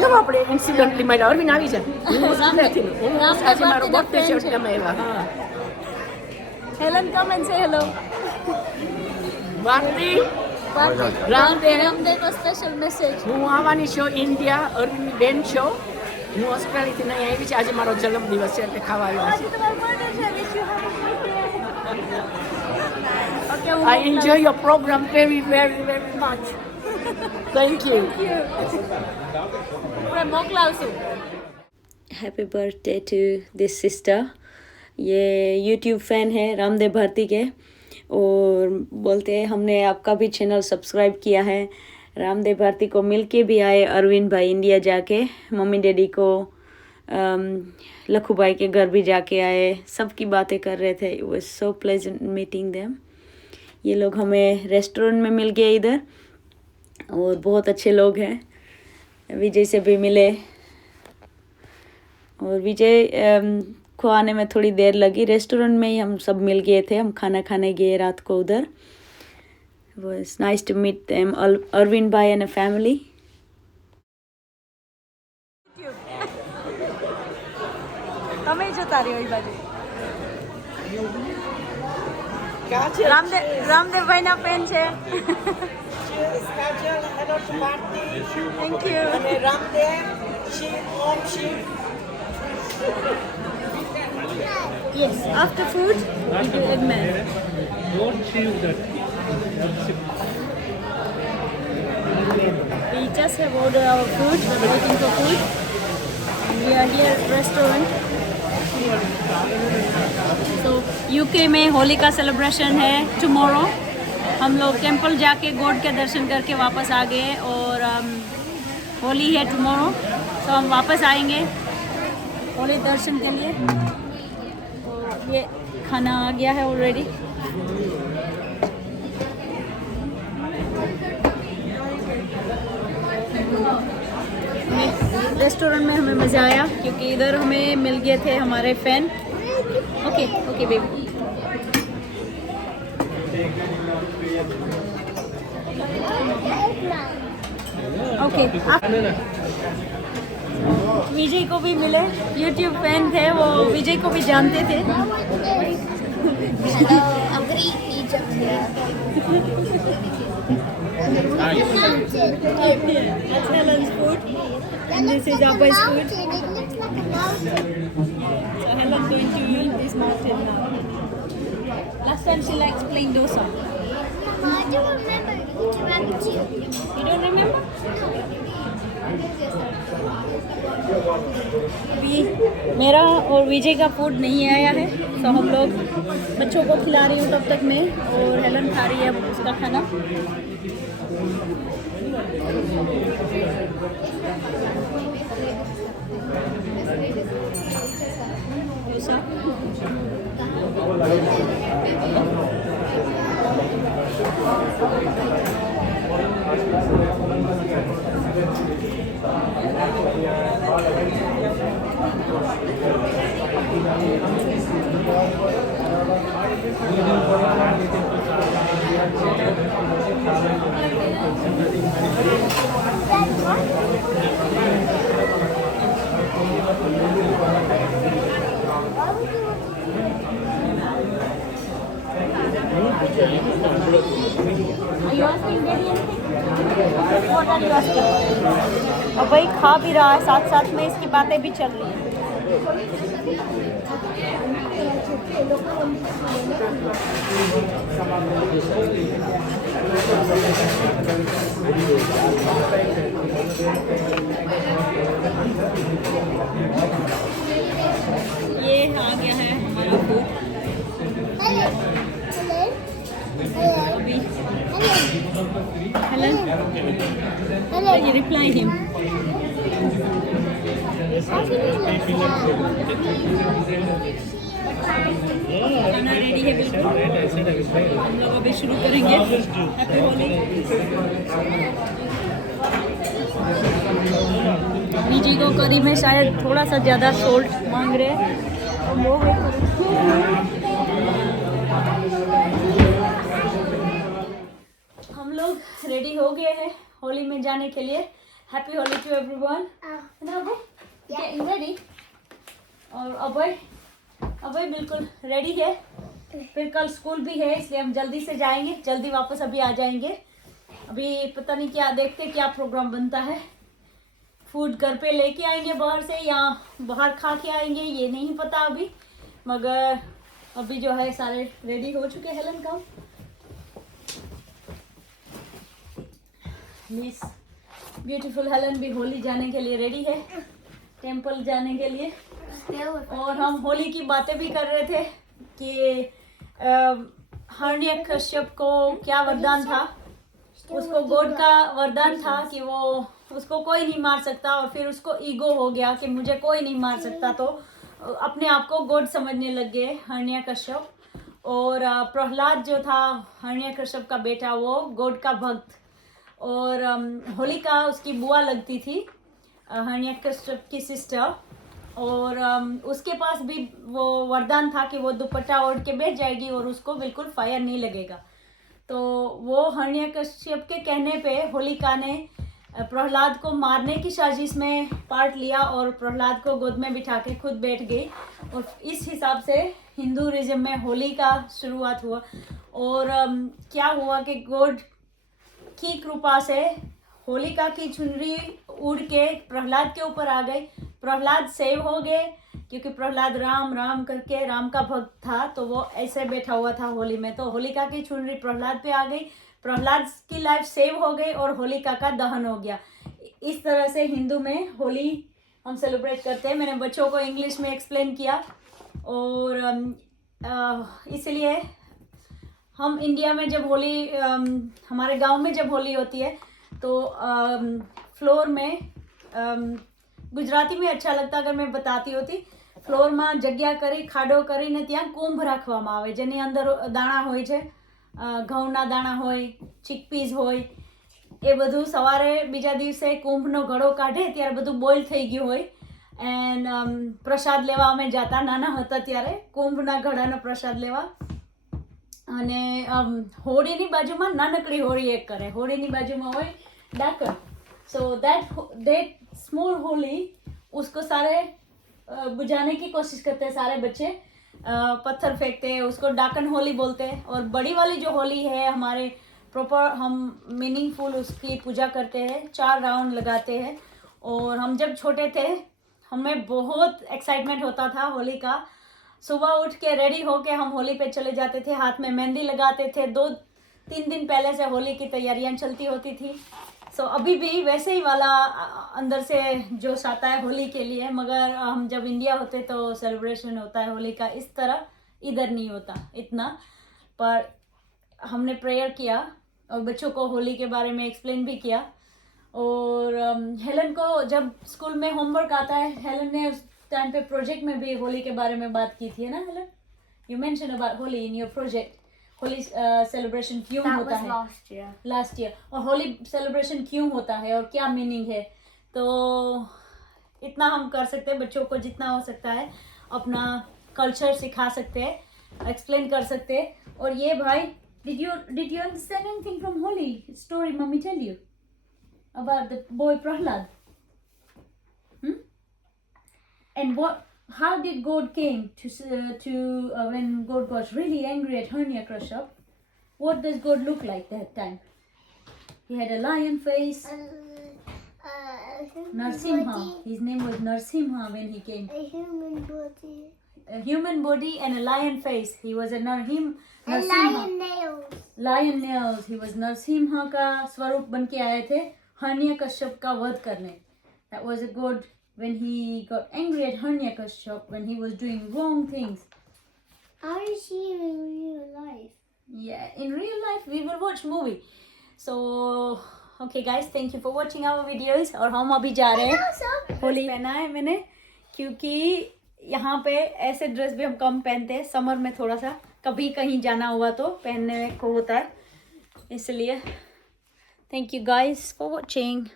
કેમ આપણે ઇન્સિડન્ટલી મારા અરવિંદ આવી જાય હું સ્કૂલેથી હું આજે મારો બર્થડે છે એટલે અમે આવ્યા હા Helen, come and say hello. Bharti Ramdev નો સ્પેશિયલ મેસેજ. હું આવવાની છું ઇન્ડિયા અરવિંદ બેન છો હું ઓસ્ટ્રેલિયાથી નહીં આવી છે આજે મારો જન્મદિવસ છે એટલે ખાવા આવ્યા છે I enjoy your program very very very much. Thank you. મોકલાવશું. Happy birthday to this sister. ये यूट्यूब फ़ैन है रामदेव भारती के और बोलते हैं हमने आपका भी चैनल सब्सक्राइब किया है. रामदेव भारती को मिल के भी आए अरविंद भाई इंडिया जाके. मम्मी डैडी को लखू भाई के घर भी जाके आए. सबकी बातें कर रहे थे. It was so pleasant meeting them. ये लोग हमें रेस्टोरेंट में मिल गए इधर और बहुत अच्छे लोग हैं. विजय से भी मिले और विजय को आने में थोड़ी देर लगी. रेस्टोरेंट में ही हम सब मिल गए थे. हम खाना खाने गए रात को उधर. Was nice to meet them Arvind भाई एंड अ फैमिली. તમે જતા રહ્યો એ બાજુ. રામદેવ ભાઈ ના ફેન છે. Thank you. અને રામદેવ શી ઓમ શી Yes, after food, we do Eggman. Don't chew that. We just have ordered our food. We're waiting for food. And we are here at restaurant. So UK में होली का सेलिब्रेशन है tomorrow. हम लोग temple जाके God के दर्शन करके वापस आ गए और होली है टुमारो. तो हम वापस आएंगे होली दर्शन के लिए. तो ये खाना आ गया है ऑलरेडी. रेस्टोरेंट में हमें मज़ा आया क्योंकि इधर हमें मिल गए थे हमारे fan. Okay okay baby. Okay Vijay को भी मिले. यूट्यूब फैन थे वो. विजय को भी जानते थे. That's Helen's food and this is Abba's food. So Helen's going to eat this mountain now. Last time she likes plain dosa. I don't remember interacting. You don't remember? अभी मेरा और विजय का फूड नहीं आया है तो हम लोग बच्चों को खिला रही हूँ तब तक मैं. और हेलन खा रही है उसका खाना. और भाई खा भी रहा है साथ साथ में इसकी बातें भी चल रही हैं. ये आ गया है हमारा food. Helen, you reply him. खाना रेडी है बिल्कुल. हम लोग अभी शुरू करेंगे. हैप्पी होली. विजय को करी में शायद थोड़ा सा ज़्यादा सोल्ट मांग रहे हैं. हम लोग रेडी हो गए हैं होली में जाने के लिए. Happy Holi to everyone. Getting ready. और अभय बिल्कुल रेडी है। फिर कल स्कूल भी है इसलिए हम जल्दी से जाएंगे, जल्दी वापस अभी आ जाएंगे। अभी पता नहीं क्या, देखते क्या प्रोग्राम बनता है। फूड घर पे लेके आएंगे बाहर से या बाहर खा के आएंगे ये नहीं पता अभी, मगर अभी जो है सारे रेडी हो चुके। हेलन का मिस ब्यूटीफुल हेलन भी होली जाने के लिए रेडी है, टेंपल जाने के लिए। और हम होली की बातें भी कर रहे थे कि हिरण्यक कश्यप को क्या वरदान था। उसको गॉड का वरदान था कि वो उसको कोई नहीं मार सकता, और फिर उसको ईगो हो गया कि मुझे कोई नहीं मार सकता, तो अपने आप को गॉड समझने लग गए हिरण्यक कश्यप। और प्रहलाद जो था हिरण्यक कश्यप का बेटा, वो गॉड का भक्त। और होलिका उसकी बुआ लगती थी, हिरण्यक कश्यप की सिस्टर। और उसके पास भी वो वरदान था कि वो दुपट्टा ओढ़ के बैठ जाएगी और उसको बिल्कुल फायर नहीं लगेगा। तो वो हिरण्यकश्यप के कहने पे होलिका ने प्रहलाद को मारने की साजिश में पार्ट लिया और प्रहलाद को गोद में बिठा के खुद बैठ गई। और इस हिसाब से हिंदुइज्म में होली का शुरुआत हुआ। और क्या हुआ कि गॉड की कृपा से होलिका की चुनरी उड़ के प्रहलाद के ऊपर आ गई। प्रहलाद सेव हो गए क्योंकि प्रहलाद राम राम करके राम का भक्त था, तो वो ऐसे बैठा हुआ था होली में। तो होलिका की चुनरी प्रहलाद पे आ गई, प्रहलाद की लाइफ सेव हो गई और होलिका का दहन हो गया। इस तरह से हिंदू में होली हम सेलिब्रेट करते हैं। मैंने बच्चों को इंग्लिश में एक्सप्लेन किया। और इसलिए हम इंडिया में जब होली, हमारे गांव में जब होली होती है तो फ्लोर में, गुजराती में अच्छा लगता अगर मैं बताती होती, फ्लोर में जગ્યા કરી ખાડો કરીને ત્યાં કુંભ રાખવામાં આવે, જેની અંદર દાણા હોય છે, ઘઉંના દાણા હોય, ચીકપીઝ હોય, એ બધું સવારે બીજા દિવસે કુંભનો ઘડો કાઢે ત્યારે બધું બોઇલ થઈ ગયું હોય। એન્ડ પ્રસાદ લેવા અમે જાતા, નાના હતા ત્યારે કુંભના ઘડાનો પ્રસાદ લેવા। અને હોળીની બાજુમાં નાનકડી હોળી એક કરે, હોળીની બાજુમાં હોય ડાકણ। सो दैट स्मॉल होली उसको सारे बुझाने की कोशिश करते हैं सारे बच्चे, पत्थर फेंकते हैं, उसको डाकन होली बोलते हैं। और बड़ी वाली जो होली है हमारे प्रॉपर हम मीनिंगफुल उसकी पूजा करते हैं, 4 राउंड लगाते हैं। और हम जब छोटे थे हमें बहुत एक्साइटमेंट होता था होली का। सुबह उठ के रेडी होके हम होली पे चले जाते थे, हाथ में मेहंदी लगाते थे। 2-3 दिन पहले से होली की तैयारियां चलती होती थी। सो अभी भी वैसे ही वाला अंदर से जोश आता है होली के लिए। मगर हम जब इंडिया होते तो सेलिब्रेशन होता है होली का इस तरह, इधर नहीं होता इतना। पर हमने प्रेयर किया और बच्चों को होली के बारे में एक्सप्लेन भी किया। और हेलन को जब स्कूल में होमवर्क आता है, हेलन ने उस टाइम पे प्रोजेक्ट में भी होली के बारे में बात की थी, है ना Helen? You mention about Holi in your project. Holi celebration क्यों होता है लास्ट ईयर, और होली सेलिब्रेशन क्यों होता है और क्या मीनिंग है। तो इतना हम कर सकते हैं, बच्चों को जितना हो सकता है अपना कल्चर सिखा सकते हैं, एक्सप्लेन कर सकते हैं। और ये भाई, did you understand anything from Holi story mummy tell you about the boy Prahlad? And how did God came to when God got really angry at Hiranyakashipu? What does God look like that time? He had a lion face. Narsimha. His name was Narsimha when he came. A human body. A human body and a lion face. He was a Narsimha. Lion nails. Lion nails. He was Narsimha का स्वरूप बन के आए थे हिरण्यकश्यप का वध करने। That was a God when he got angry at Hiranyakashipu when he was doing wrong things. How is he in real life? Yeah, in real life we will watch movie. So okay guys, thank you for watching our videos। और हम अभी जा रहे हैं, होली पहना है मैंने क्योंकि यहाँ पे ऐसे ड्रेस भी हम कम पहनते हैं, समर में थोड़ा सा कभी कहीं जाना हुआ तो पहनने को होता है, इसलिए। Thank you guys for watching.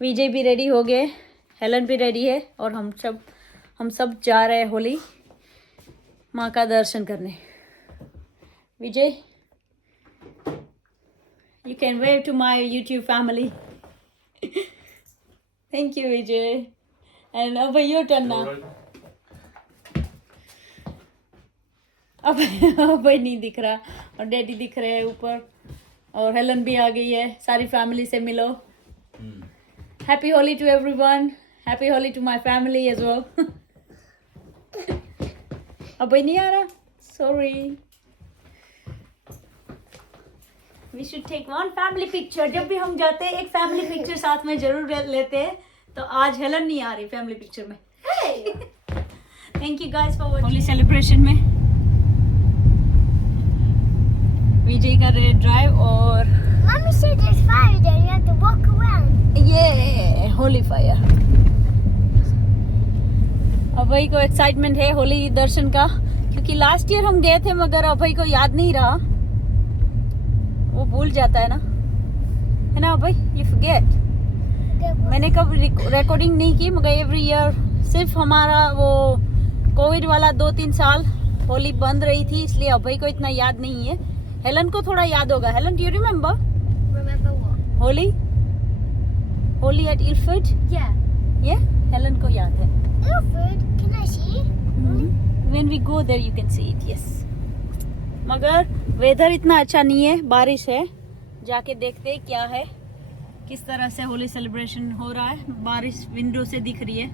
Vijay भी रेडी हो गए, हेलन भी रेडी है, और हम सब जा रहे हैं होली माँ का दर्शन करने। Vijay, you can wave to my YouTube family. Thank you, Vijay. And Abhay, your turn now. Abhay नहीं दिख रहा और डैडी दिख रहे हैं ऊपर और हेलन भी आ गई है. सारी फैमिली से मिलो. Happy Holi to everyone. Happy Holi to my family as well. Abhay नहीं आ रहा. Sorry. We should take one family picture. जब भी हम जाते हैं एक फैमिली पिक्चर साथ में जरूर लेते हैं. तो आज हेलन नहीं आ रही फैमिली पिक्चर में. Thank you guys for Holi celebration में विजय कर रहे ड्राइव और Mommy said there's fire there. You have to walk around. ये होली फायर. अभय को एक्साइटमेंट है होली दर्शन का क्योंकि लास्ट ईयर हम गए थे मगर अभय को याद नहीं रहा. वो भूल जाता है ना अभय. You forget. मैंने कब रिकॉर्डिंग नहीं की मगर एवरी ईयर सिर्फ हमारा वो कोविड वाला 2-3 साल होली बंद रही थी इसलिए अभय को इतना याद नहीं है. हेलन को थोड़ा याद होगा. Helen do you remember Remember what? Holi at Ilford. Yeah. ये हेलन को याद है. Ilford, can I see? When we go there you can see it. Yes. मगर वेदर इतना अच्छा नहीं है. बारिश है. जाके देखते हैं क्या है किस तरह से होली सेलिब्रेशन हो रहा है. बारिश विंडो से दिख रही है.